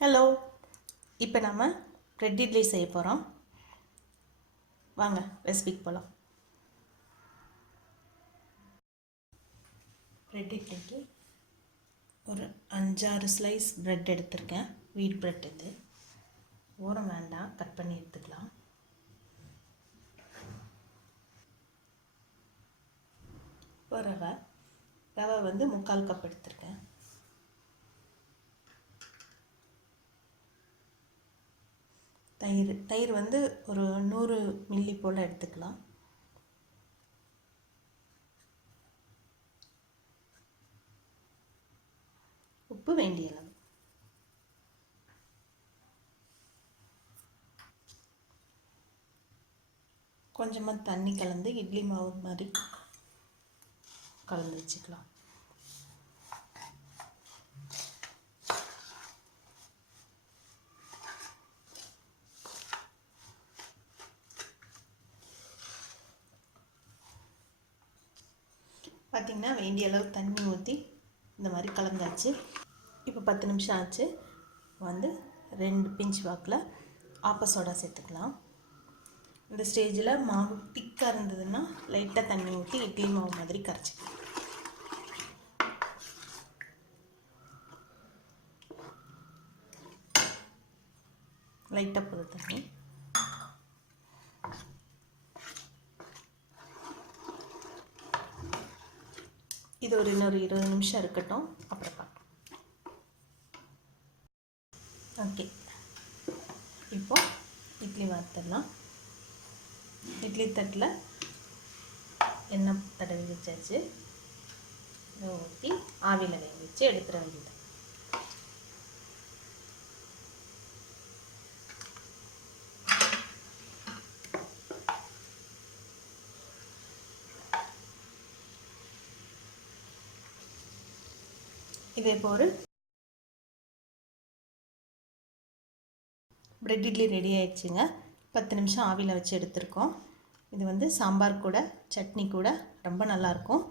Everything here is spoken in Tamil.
ஹலோ, இப்போ நம்ம பிரெட் இட்லி செய்ய போகிறோம். வாங்க ரெசிபிக்கு போகலாம். பிரெட் இட்லிக்கு ஒரு 5-6 ஸ்லைஸ் பிரெட் எடுத்திருக்கேன். வீட் பிரெட் இது. ஓரம் வேண்டாம், கட் பண்ணி எடுத்துக்கலாம். இப்போ ரவை வந்து 3/4 கப் எடுத்திருக்கேன். தயிர் வந்து ஒரு 100 மில்லி போல் எடுத்துக்கலாம். உப்பு வேண்டிய அளவு. கொஞ்சமாக தண்ணி கலந்து இட்லி மாவு மாதிரி கலந்து வச்சுக்கலாம். பார்த்திங்கன்னா வேண்டிய அளவு தண்ணி ஊற்றி இந்த மாதிரி கலந்தாச்சு. இப்போ 10 நிமிஷம் ஆச்சு. வந்து 2 பிஞ்ச் வாக்கில் ஆப்ப சோடா சேர்த்துக்கலாம். இந்த ஸ்டேஜில் மாவு திக்காக இருந்ததுன்னா லைட்டாக தண்ணி ஊற்றி இட்லி மாவு மாதிரி கரைச்சிக்கலாம். லைட்டாக புது தண்ணி. இது ஒரு இன்னொரு 20 நிமிஷம் இருக்கட்டும், அப்புறம் பார்க்கலாம். ஓகே, இப்போ இட்லி வார்த்தலாம். இட்லி தட்டில் எண்ணெய் தடவி வச்சாச்சு. இதை ஊற்றி ஆவியில் வேக வச்சு எடுத்துட வேண்டியது. இது இப்போ ஒரு பிரெட் இட்லி ரெடி ஆயிடுச்சுங்க. 10 நிமிஷம் ஆவியில் வச்சு எடுத்துருக்கோம். இது வந்து சாம்பார் கூட சட்னி கூட ரொம்ப நல்லாயிருக்கும்.